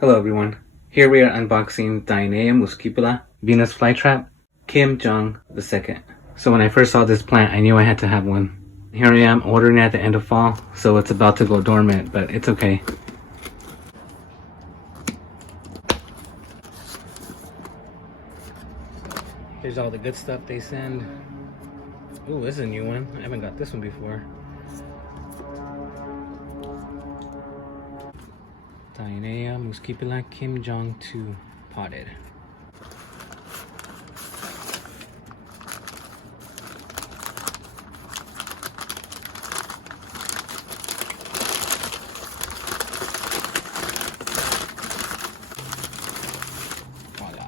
Hello everyone, here we are unboxing Dionaea Muscipula Venus Flytrap Kim Jong II. So when I first saw this plant, I knew I had to have one. Here I am ordering it at the end of fall, so it's about to go dormant, but it's okay. Here's all the good stuff they send. Ooh, this is a new one. I haven't got this one before. Dionaea Muscipula Kim Jong II potted. Voila.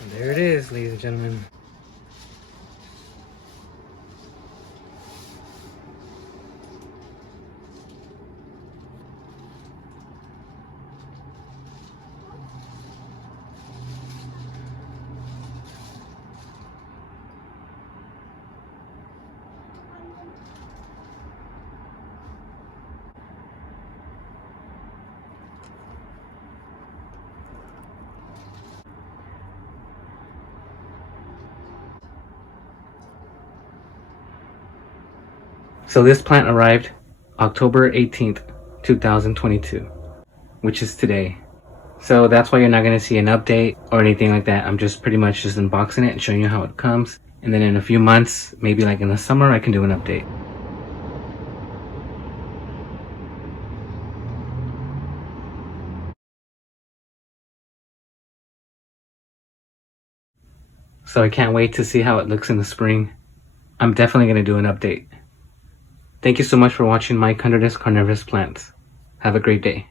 And there it is, ladies and gentlemen. So this plant arrived October 18th, 2022, which is today. So that's why you're not going to see an update or anything like that. I'm just pretty much just unboxing it and showing you how it comes. And then in a few months, maybe like in the summer, I can do an update. So I can't wait to see how it looks in the spring. I'm definitely going to do an update. Thank you so much for watching my carnivorous plants. Have a great day.